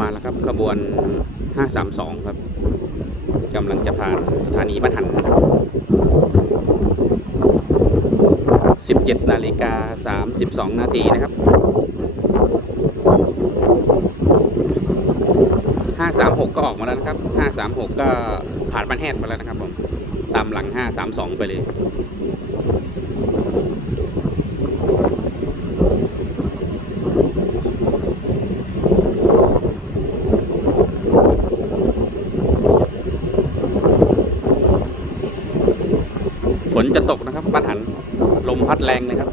มาแล้วครับขบวน 532 ครับกำลังจะผ่านสถานีบ้านหัน17นาฬิกา32 นาทีนะครับ 536 ก็ออกมาแล้วนะครับ 536 ก็ผ่านบ้านแฮดมาแล้วนะครับผม ตามหลัง 532 ไปเลย ฝนจะตกนะครับปัญหาลมพัดแรงเลยครับ